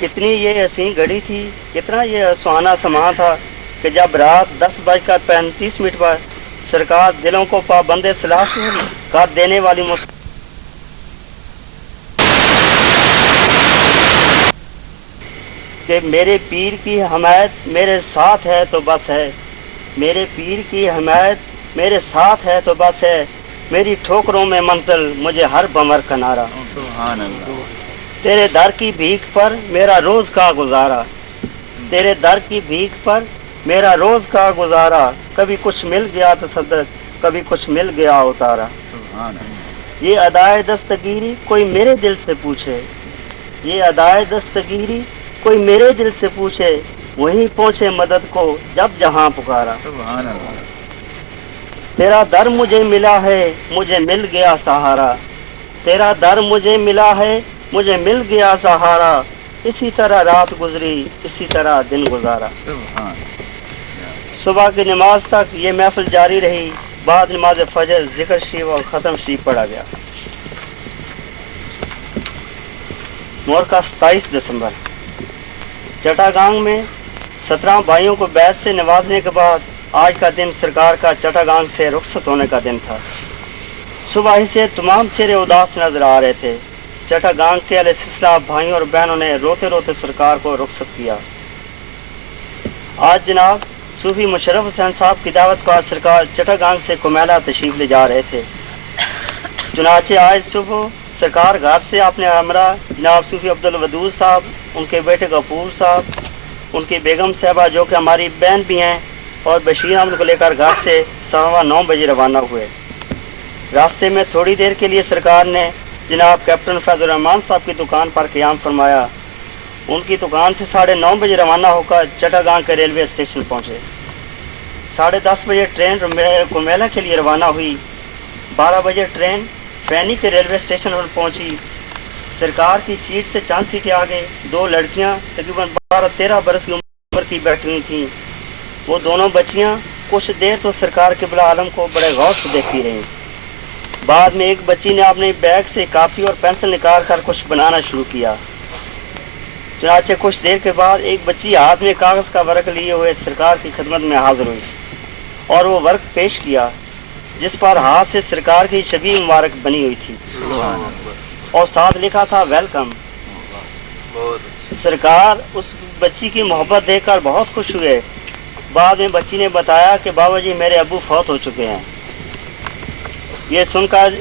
کتنی یہ حسین گھڑی تھی، کتنا یہ سہانا سما تھا کہ جب رات 10:35 پر سرکار دلوں کو پابند سلاح کر دینے والی کہ میرے پیر کی حمایت میرے ساتھ ہے تو بس ہے، میرے پیر کی حمایت میرے ساتھ ہے تو بس ہے، میری ٹھوکروں میں منزل مجھے ہر بمر کا نعرہ، سبحان اللہ، تیرے در کی بھیک پر میرا روز کا گزارا، تیرے در کی بھیک پر میرا روز کا گزارا، کبھی کچھ مل گیا تصدق، کبھی کچھ مل گیا اتارا، سبحان اللہ، یہ ادائے دستگیری کوئی میرے دل سے پوچھے، یہ ادائے دستگیری کوئی میرے دل سے پوچھے، وہیں پہنچے مدد کو جب جہاں پکارا، سبحان اللہ، تیرا در مجھے ملا ہے مجھے مل گیا سہارا، تیرا در مجھے ملا ہے مجھے مل گیا سہارا، اسی طرح رات گزری اسی طرح دن گزارا۔ سبحان صبح کی نماز تک یہ محفل جاری رہی، بعد نماز فجر ذکر شریف اور ختم شریف پڑھا گیا۔ مورکا 27 دسمبر چٹاگانگ میں 17 بھائیوں کو بیعت سے نوازنے کے بعد آج کا دن سرکار کا چٹاگانگ سے رخصت ہونے کا دن تھا۔ صبح ہی سے تمام چہرے اداس نظر آ رہے تھے۔ چٹاگانگ کے علیہ السلام بھائیوں اور بہنوں نے روتے روتے سرکار کو رخصت کیا۔ آج جناب صوفی مشرف حسین صاحب کی دعوت پر سرکار چٹاگانگ سے کومیلا تشریف لے جا رہے تھے۔ چنانچہ آج صبح سرکار گھر سے اپنے ہمراہ جناب صوفی عبدالودود صاحب، ان کے بیٹے غفور صاحب، ان کی بیگم صاحبہ جو کہ ہماری بہن بھی ہیں، اور بشیر احمد کو لے کر گھر سے 9:15 بجے روانہ ہوئے۔ راستے میں تھوڑی دیر کے لیے سرکار نے جناب کیپٹن فیض الرحمان صاحب کی دکان پر قیام فرمایا۔ ان کی دکان سے 9:30 بجے روانہ ہو کر چٹاگانگ کے ریلوے اسٹیشن پہنچے۔ 10:30 بجے ٹرین کومیلا کے لیے روانہ ہوئی۔ 12 بجے ٹرین فینی کے ریلوے اسٹیشن پر پہنچی۔ سرکار کی سیٹ سے چند سیٹیں آگے 2 لڑکیاں تقریباً 12-13 برس کی عمر کی بیٹھی ہوئی تھیں۔ وہ دونوں بچیاں کچھ دیر تو سرکار قبلہ عالم کو بڑے غور سے دیکھتی رہیں۔ بعد میں ایک بچی نے اپنے بیگ سے کاپی اور پینسل نکال کر کچھ بنانا شروع کیا۔ چنانچہ کچھ دیر کے بعد ایک بچی ہاتھ میں کاغذ کا ورق لیے ہوئے سرکار کی خدمت میں حاضر ہوئی اور وہ ورق پیش کیا جس پر ہاتھ سے سرکار کی شبیہ مبارک بنی ہوئی تھی اور ساتھ لکھا تھا ویلکم۔ سرکار اس بچی کی محبت دیکھ کر بہت خوش ہوئے۔ بعد میں بچی نے بتایا کہ بابا جی میرے ابو فوت ہو چکے ہیں۔ یہ سن کر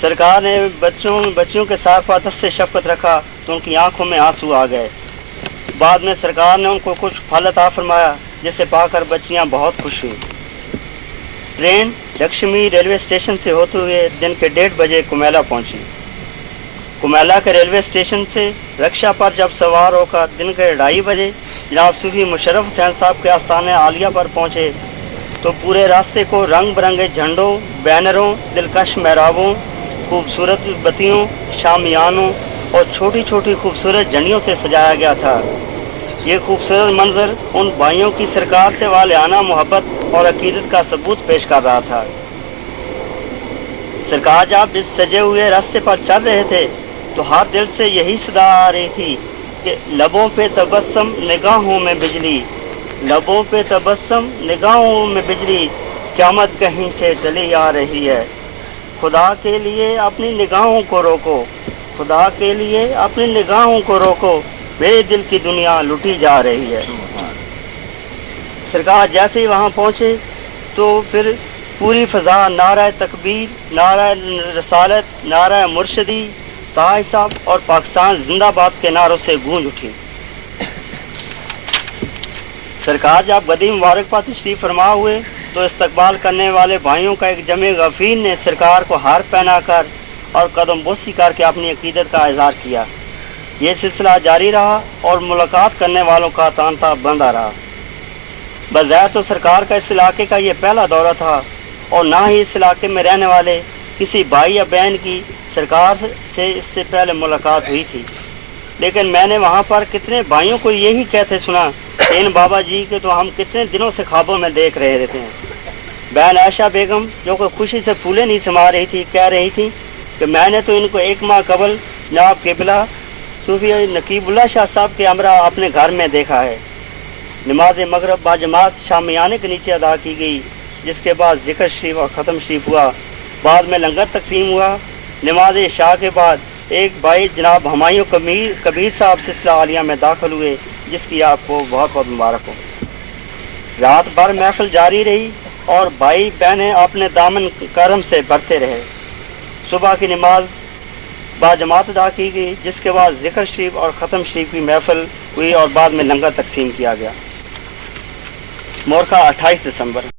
سرکار نے بچیوں کے سر پر دست سے شفقت رکھا تو ان کی آنکھوں میں آنسو آ گئے۔ بعد میں سرکار نے ان کو کچھ پھل عطا فرمایا جسے پا کر بچیاں بہت خوش ہوئی۔ ٹرین لکشمی ریلوے اسٹیشن سے ہوتے ہوئے دن کے 1:30 بجے کومیلا پہنچی۔ کومیلا کے ریلوے اسٹیشن سے رکشا پر جب سوار ہو کر دن کے 2:30 بجے جناب صوفی مشرف حسین صاحب کے آستانہ عالیہ پر پہنچے تو پورے راستے کو رنگ برنگے جھنڈوں، بینروں، دلکش محرابوں، خوبصورت بتیوں، شامیانوں اور چھوٹی چھوٹی خوبصورت جھنڈیوں سے سجایا گیا تھا۔ یہ خوبصورت منظر ان بھائیوں کی سرکار سے والہانہ محبت اور عقیدت کا ثبوت پیش کر رہا تھا۔ سرکار جب اس سجے ہوئے راستے پر چل رہے تھے تو ہر دل سے یہی صدا آ رہی تھی کہ لبوں پہ تبسم نگاہوں میں بجلی، لبوں پہ تبسم نگاہوں میں بجلی، قیامت کہیں سے چلی آ رہی ہے۔ خدا کے لیے اپنی نگاہوں کو روکو، خدا کے لیے اپنی نگاہوں کو روکو، میرے دل کی دنیا لٹی جا رہی ہے۔ سرکار جیسے ہی وہاں پہنچے تو پھر پوری فضا نعرہ تکبیر، نعرہ رسالت، نعرہ مرشدی، تاج صاحب اور پاکستان زندہ باد کے نعروں سے گونج اٹھی۔ سرکار جب گدی مبارک پر تشریف فرما ہوئے تو استقبال کرنے والے بھائیوں کا ایک جمع غفیر نے سرکار کو ہار پہنا کر اور قدم بوسی کر کے اپنی عقیدت کا اظہار کیا۔ یہ سلسلہ جاری رہا اور ملاقات کرنے والوں کا تانتا بندہ رہا۔ بظاہر تو سرکار کا اس علاقے کا یہ پہلا دورہ تھا اور نہ ہی اس علاقے میں رہنے والے کسی بھائی یا بہن کی سرکار سے اس سے پہلے ملاقات ہوئی تھی، لیکن میں نے وہاں پر کتنے بھائیوں کو یہی کہتے سنا کہ ان بابا جی کے تو ہم کتنے دنوں سے خوابوں میں دیکھ رہے رہتے ہیں۔ بہن عائشہ بیگم جو کہ خوشی سے پھولے نہیں سما رہی تھی، کہہ رہی تھی کہ میں نے تو ان کو 1 ماہ قبل جناب قبلہ صوفی نقیب اللہ شاہ صاحب کے ہمراہ اپنے گھر میں دیکھا ہے۔ نماز مغرب باجماعت شامیانے کے نیچے ادا کی گئی، جس کے بعد ذکر شریف اور ختم شریف ہوا، بعد میں لنگر تقسیم ہوا۔ نماز عشاء کے بعد ایک بھائی جناب ہمایوں کبیر صاحب سلسلہ عالیہ میں داخل ہوئے، جس کی آپ کو بہت بہت مبارک ہو۔ رات بھر محفل جاری رہی اور بھائی بہنیں اپنے دامن کرم سے بھرتے رہے۔ صبح کی نماز باجماعت ادا کی گئی، جس کے بعد ذکر شریف اور ختم شریف کی محفل ہوئی اور بعد میں لنگر تقسیم کیا گیا۔ مورخہ 28 دسمبر۔